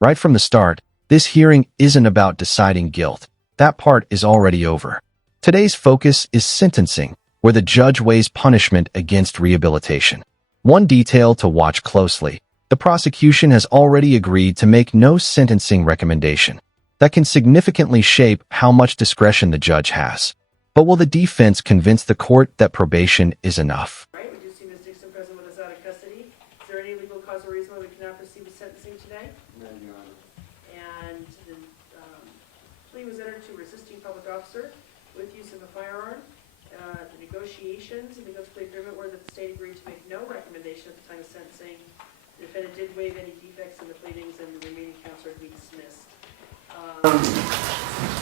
Right from the start, this hearing isn't about deciding guilt. That part is already over. Today's focus is sentencing, where the judge weighs punishment against rehabilitation. One detail to watch closely: the prosecution has already agreed to make no sentencing recommendation. That can significantly shape how much discretion the judge has. But will the defense convince the court that probation is enough? Right, we do see Ms. Dixon present with us out of custody. Is there any legal cause or reason why we cannot proceed with sentencing today? None, Your Honor. And the plea was entered to resisting public officer with use of a firearm. The negotiations in the guilty plea agreement were that the state agreed to make no recommendation at the time of sentencing. The defendant did waive any defects in the pleadings, and the remaining counts are to be dismissed.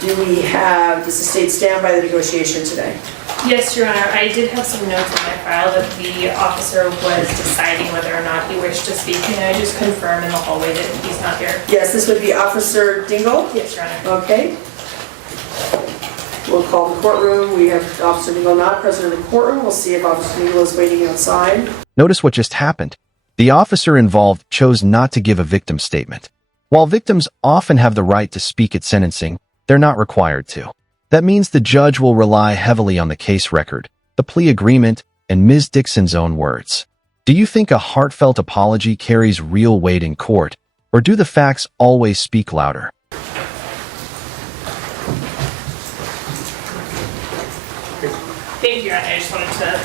Does the state stand by the negotiation today? Yes, Your Honor. I did have some notes in my file that the officer was deciding whether or not he wished to speak. Can I just confirm in the hallway that he's not here? Yes, this would be Officer Dingle? Yes, Your Honor. Okay. We'll call the courtroom. We have Officer Dingle not present in the courtroom. We'll see if Officer Dingle is waiting outside. Notice what just happened. The officer involved chose not to give a victim statement. While victims often have the right to speak at sentencing, they're not required to. That means the judge will rely heavily on the case record, the plea agreement, and Ms. Dixon's own words. Do you think a heartfelt apology carries real weight in court, or do the facts always speak louder? Thank you, Your Honor. I just wanted to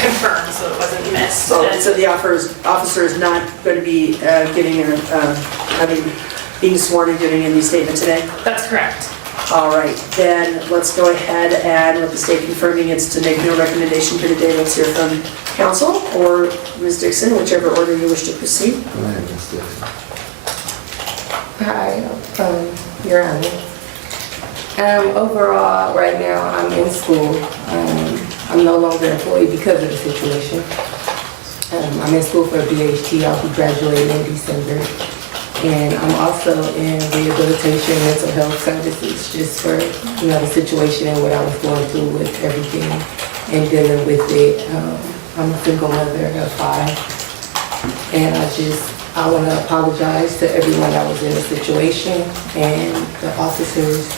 confirm so it wasn't missed. So the officer is not going to be being sworn and giving any statement today? That's correct. All right, then let's go ahead and with the state confirming it's to make no recommendation for today. Let's hear from counsel or Ms. Dixon, whichever order you wish to proceed. Go ahead, Ms. Dixon. Hi, Your Honor. Overall, right now, I'm in school. I'm no longer employed because of the situation. I'm in school for a BHT. I'll be graduating in December. And I'm also in rehabilitation, mental health services, just for, the situation and what I was going through with everything and dealing with it. I'm a single mother of 5. And I want to apologize to everyone that was in the situation and the officers,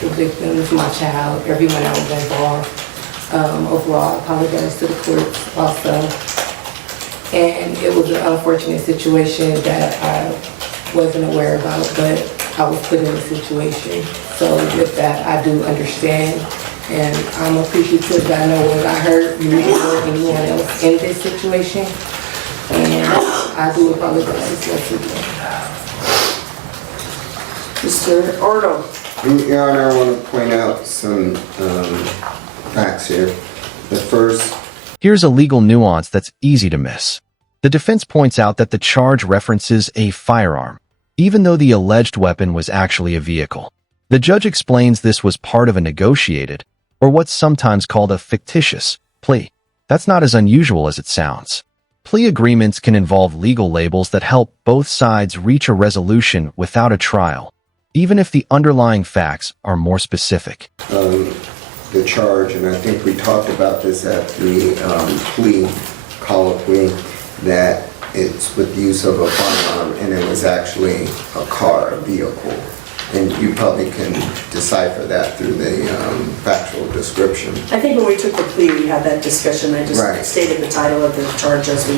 the victims, my child, everyone that was involved. Overall, I apologize to the courts also. And it was an unfortunate situation that I wasn't aware about, but I was put in a situation. So with that, I do understand. And I'm appreciative that I know what I heard you or anyone else in this situation. And I do apologize once again. Mr. Ordo. Your Honor, I want to point out some facts here. The first... Here's a legal nuance that's easy to miss. The defense points out that the charge references a firearm, even though the alleged weapon was actually a vehicle. The judge explains this was part of a negotiated, or what's sometimes called a fictitious, plea. That's not as unusual as it sounds. Plea agreements can involve legal labels that help both sides reach a resolution without a trial, even if the underlying facts are more specific. The charge, and I think we talked about this at the plea colloquy, that it's with the use of a firearm and it was actually a car, a vehicle. And you probably can decipher that through the factual description. I think when we took the plea, we had that discussion. I just stated the title of the charge as we,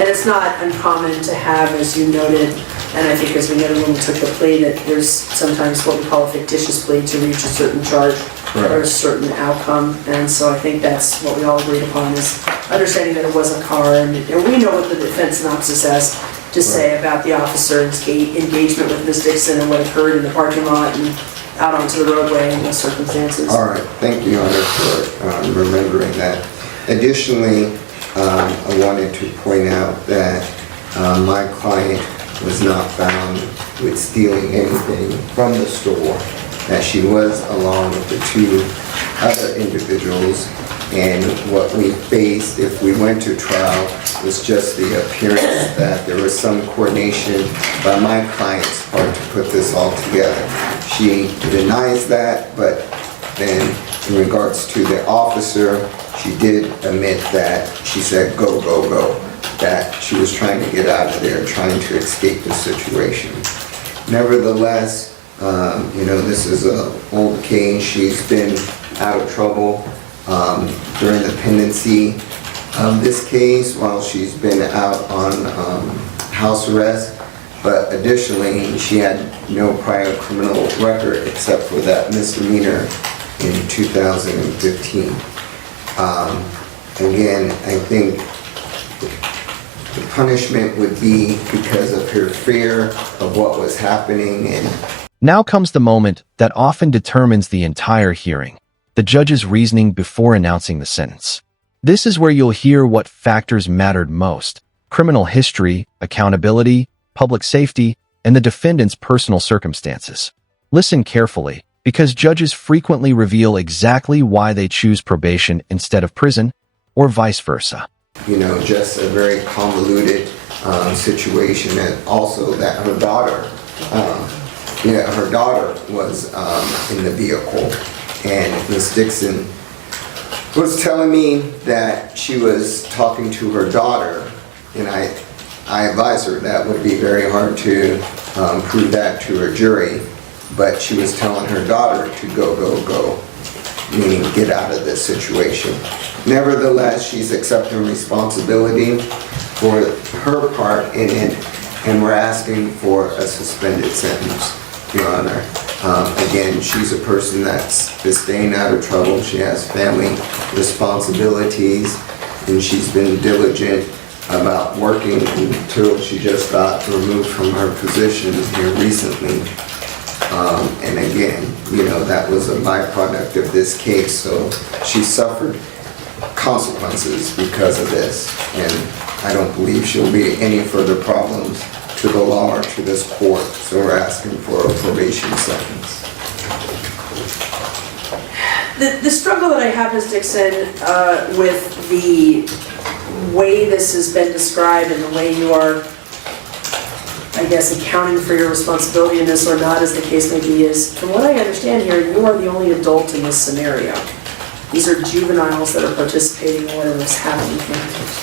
and it's not uncommon to have, as you noted, and I think as we noted when we took the plea, that there's sometimes what we call a fictitious plea to reach a certain charge or a certain outcome. And so I think that's what we all agreed upon, is understanding that it was a car. And we know what the defense synopsis has to say about the officer's engagement with Ms. Dixon and what occurred in the parking lot and out onto the roadway in those circumstances. All right, thank you, Your Honor, for remembering that. Additionally, I wanted to point out that my client was not found with stealing anything from the store, that she was along with the 2 other individuals, and what we faced if we went to trial was just the appearance that there was some coordination by my client's part to put this all together. She denies that, but then in regards to the officer, she did admit that she said, go, go, go, that she was trying to get out of there, trying to escape the situation. Nevertheless, this is an old case. She's been out of trouble during the pendency of this case while she's been out on house arrest. But additionally, she had no prior criminal record except for that misdemeanor in 2015. Again, I think the punishment would be because of her fear of what was happening. And Now comes the moment that often determines the entire hearing, the judge's reasoning before announcing the sentence. This is where you'll hear what factors mattered most: criminal history, accountability, public safety, and the defendant's personal circumstances. Listen carefully, because judges frequently reveal exactly why they choose probation instead of prison, or vice versa. Just a very convoluted situation, and also that her daughter was in the vehicle, and Miss Dixon was telling me that she was talking to her daughter, and I advised her that would be very hard to prove that to a jury, but she was telling her daughter to go, meaning get out of this situation. Nevertheless, she's accepting responsibility for her part in it, and we're asking for a suspended sentence, Your Honor. Again, she's a person that's staying out of trouble. She has family responsibilities, and she's been diligent about working until she just got removed from her position here recently. And again, that was a byproduct of this case, so she suffered consequences because of this, and I don't believe she'll be any further problems to the law or to this court, so we're asking for a probation sentence. The struggle that I have, Ms. Dixon, with the way this has been described and the way you are, I guess, accounting for your responsibility in this or not, as the case may be, is, from what I understand here, you are the only adult in this scenario. These are juveniles that are participating in whatever is happening here.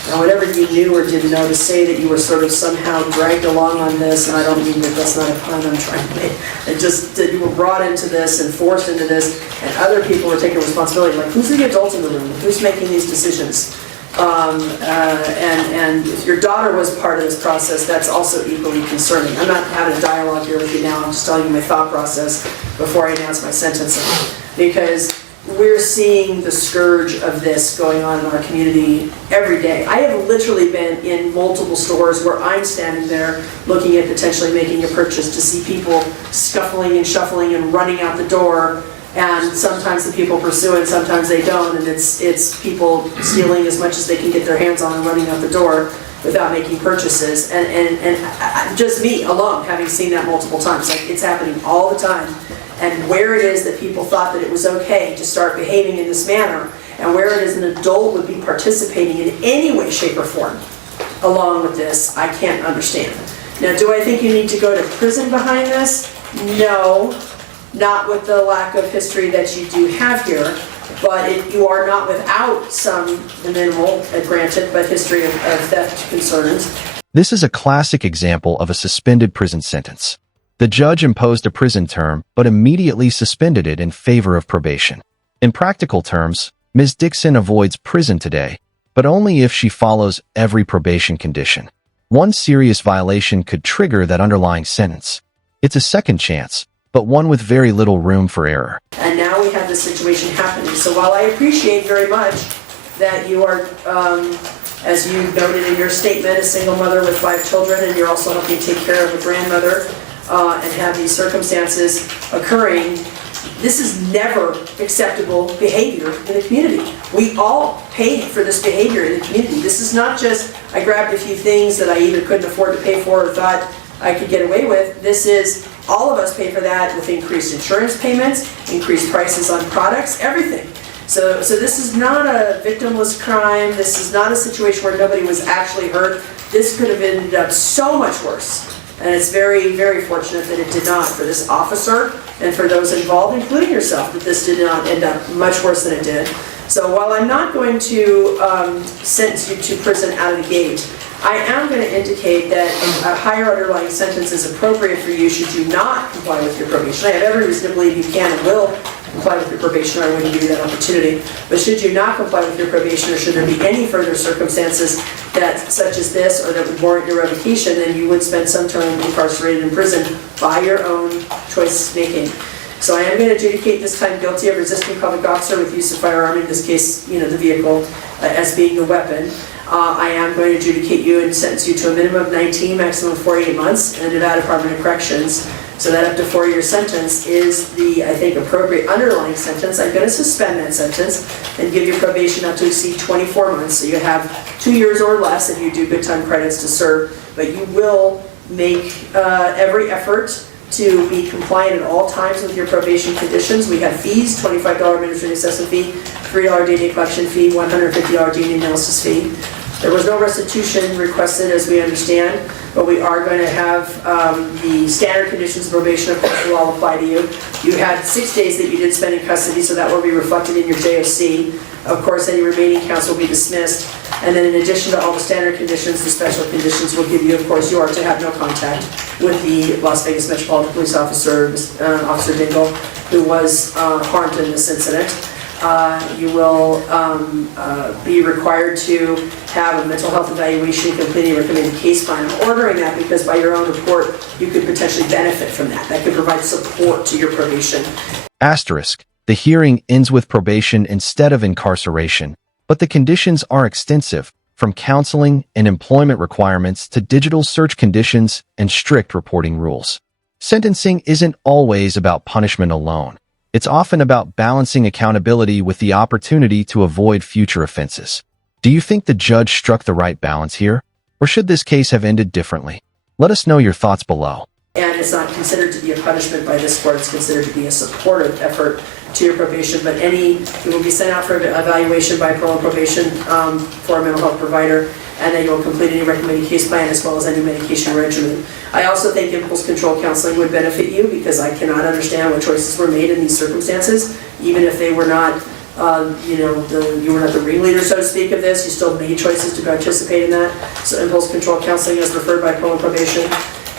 Now, whatever you knew or didn't know, to say that you were sort of somehow dragged along on this, and I don't mean that's not a pun I'm trying to make, it just that you were brought into this and forced into this, and other people are taking responsibility. Like, who's the adult in the room? Who's making these decisions? And if your daughter was part of this process, that's also equally concerning. I'm not having a dialogue here with you now. I'm just telling you my thought process before I announce my sentencing, because we're seeing the scourge of this going on in our community every day. I have literally been in multiple stores where I'm standing there looking at potentially making a purchase to see people scuffling and shuffling and running out the door, and sometimes the people pursue it, sometimes they don't, and it's people stealing as much as they can get their hands on and running out the door without making purchases. And just me alone, having seen that multiple times, like, it's happening all the time. And where it is that people thought that it was okay to start behaving in this manner, and where it is an adult would be participating in any way, shape, or form along with this, I can't understand. Now, do I think you need to go to prison behind this? No, not with the lack of history that you do have here, but you are not without some minimal, granted, but history of theft concerns. This is a classic example of a suspended prison sentence. The judge imposed a prison term, but immediately suspended it in favor of probation. In practical terms, Ms. Dixon avoids prison today, but only if she follows every probation condition. One serious violation could trigger that underlying sentence. It's a second chance, but one with very little room for error. And now we have this situation happening. So while I appreciate very much that you are, as you noted in your statement, a single mother with 5 children, and you're also helping take care of a grandmother, and have these circumstances occurring, this is never acceptable behavior in the community. We all pay for this behavior in the community. This is not just, I grabbed a few things that I either couldn't afford to pay for or thought I could get away with. This is, all of us pay for that with increased insurance payments, increased prices on products, everything. So this is not a victimless crime. This is not a situation where nobody was actually hurt. This could have ended up so much worse. And it's very, very fortunate that it did not for this officer and for those involved, including yourself, that this did not end up much worse than it did. So while I'm not going to sentence you to prison out of the gate, I am going to indicate that a higher underlying sentence is appropriate for you should you not comply with your probation. I have every reason to believe you can and will comply with your probation, or I wouldn't give you that opportunity. But should you not comply with your probation, or should there be any further circumstances that, such as this, or that would warrant your revocation, then you would spend some time incarcerated in prison by your own choice making. So I am going to adjudicate this time guilty of resisting public officer with use of firearm, in this case, the vehicle, as being the weapon. I am going to adjudicate you and sentence you to a minimum of 19, maximum 48 months in Nevada Department of Corrections. So that up to 4-year sentence is the, I think, appropriate underlying sentence. I'm going to suspend that sentence and give you probation not to exceed 24 months. So you have 2 years or less if you do good time credits to serve. But you will make every effort to be compliant at all times with your probation conditions. We have fees, $25 administrative assessment fee, $3 DNA collection fee, $150 DNA analysis fee. There was no restitution requested, as we understand, but we are going to have the standard conditions of probation, of course, will all apply to you. You had 6 days that you did spend in custody, so that will be reflected in your JOC. Of course, any remaining counts will be dismissed. And then in addition to all the standard conditions, the special conditions will give you, of course, you are to have no contact with the Las Vegas Metropolitan Police Officer, Officer Dingle, who was harmed in this incident. You will be required to have a mental health evaluation, completing a recommended case plan. I'm ordering that because by your own report, you could potentially benefit from that. That could provide support to your probation. Asterisk. The hearing ends with probation instead of incarceration, but the conditions are extensive, from counseling and employment requirements to digital search conditions and strict reporting rules. Sentencing isn't always about punishment alone. It's often about balancing accountability with the opportunity to avoid future offenses. Do you think the judge struck the right balance here? Or should this case have ended differently? Let us know your thoughts below. And it's not considered to be a punishment by this court. It's considered to be a supportive effort to your probation. But it will be sent out for evaluation by parole and probation for a mental health provider, and then you'll complete any recommended case plan as well as any medication regimen. I also think impulse control counseling would benefit you, because I cannot understand what choices were made in these circumstances, even if they were not, you were not the ringleader, so to speak, of this. You still made choices to participate in that. So impulse control counseling is referred by parole and probation.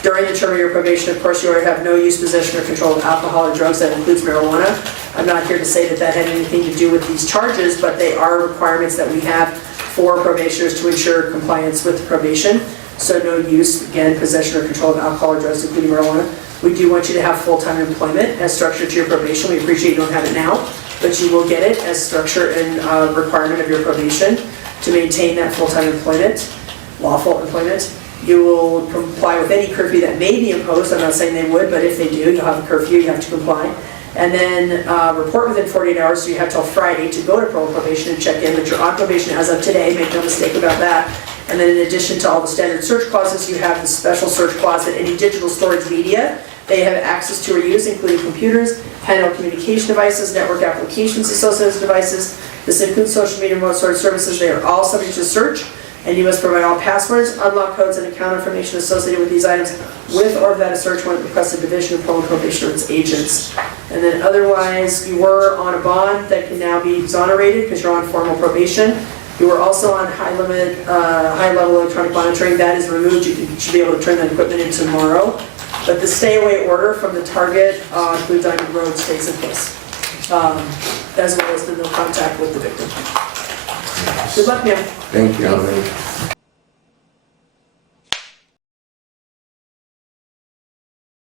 During the term of your probation, of course, you are to have no use, possession, or control of alcohol or drugs. That includes marijuana. I'm not here to say that that had anything to do with these charges, but they are requirements that we have for probationers to ensure compliance with probation. So no use, again, possession or control of alcohol or drugs, including marijuana. We do want you to have full-time employment as structured to your probation. We appreciate you don't have it now, but you will get it as structure and requirement of your probation to maintain that full-time employment, lawful employment. You will comply with any curfew that may be imposed. I'm not saying they would, but if they do, you'll have a curfew, you have to comply. And then report within 48 hours, so you have till Friday to go to parole probation and check in that you're on probation as of today. Make no mistake about that. And then in addition to all the standard search clauses, you have the special search clause that any digital storage media they have access to or use, including computers, handheld communication devices, network applications, associated devices. This includes social media and remote storage services. They are all subject to search. And you must provide all passwords, unlock codes, and account information associated with these items with or without a search warrant requested division of parole and probation or its agents. And then otherwise, you were on a bond that can now be exonerated because you're on formal probation. You were also on high-level electronic monitoring. That is removed. You should be able to turn that equipment in tomorrow. But the stay-away order from the target on Blue Diamond Road stays in place, as well as the no contact with the victim. Good luck, ma'am. Thank you.